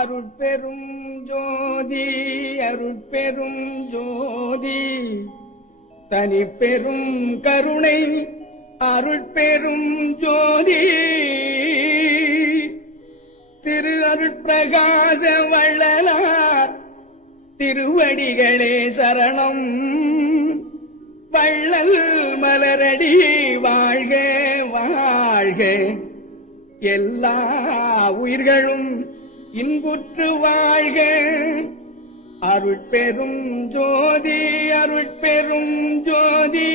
அருட்பெரும் ஜோதி அருட்பெரும் ஜோதி தனிப்பெரும் கருணை அருட்பெரும் ஜோதி திரு அருட்பிரகாச வள்ளலார் திருவடிகளே சரணம். வள்ளல் மலரடி வாழ்க வாழ்க, எல்லா உயிர்களும் இன்புற்று வாழ்க. அருட்பெரும் ஜோதி அருட்பெரும் ஜோதி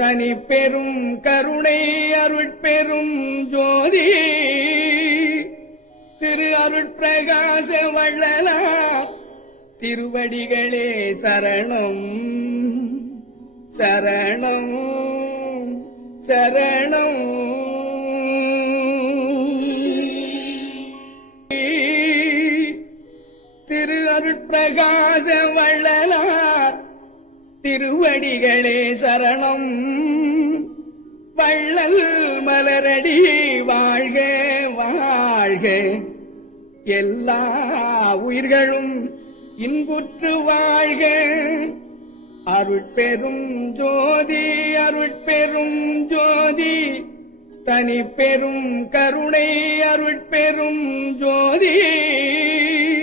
தனிப்பெரும் கருணை அருட்பெரும் ஜோதி திரு அருட்பிரகாச வள்ளலார் திருவடிகளே சரணம் சரணம் சரணம். திரு அருட்பிரகாச வள்ளலார் திருவடிகளே சரணம். வள்ளல் மலரடி வாழ்க வாழ்க, எல்லா உயிர்களும் இன்புற்று வாழ்க. அருட்பெரும் ஜோதி அருட்பெரும் ஜோதி தனிப்பெரும் கருணை அருட்பெரும் ஜோதி